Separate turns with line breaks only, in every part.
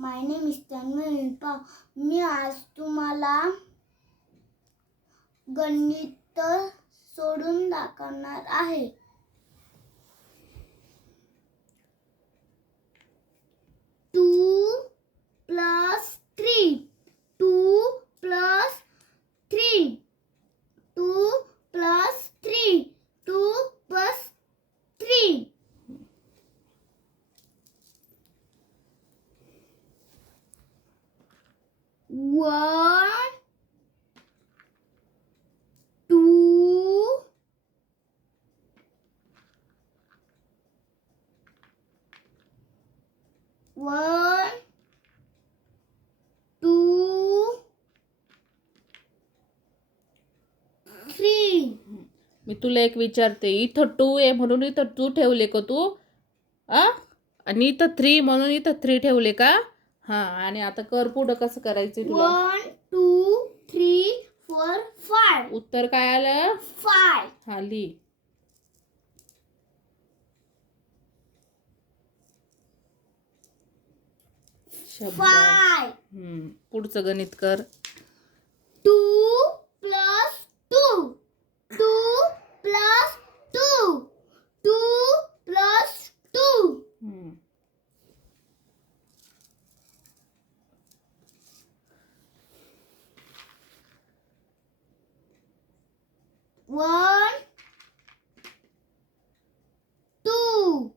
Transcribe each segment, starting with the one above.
My name is Tanmay मी आज तुम्हाला गणित सोडून दाखवणार आहे. One, two, one, two, three.
मी तुला एक विचारते इथं टू आहे म्हणून इथं टू ठेवले का तू? आ? आणि इथं थ्री म्हणून इथं थ्री ठेवले का? हां आणि आता कर पुढं कसं करायचं तुला
One, two, three, four, five.
उत्तर काय आलं
Five.
हा ली
Five.
पुढचं गणित कर
Two plus two. Two plus two. Two plus two.
हम्म.
One, two,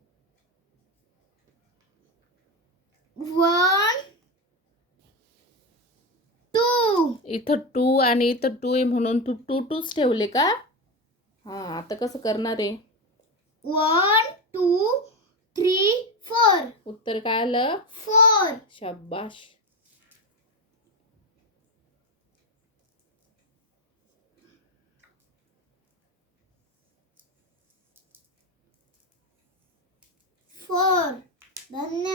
one, two.
इथं टू आणि इथं टू आहे म्हणून तू टू टूच ठेवले का हा आता कसं करणार आहे
One, two, three, four.
उत्तर काय आलं
Four.
शाबाश
残念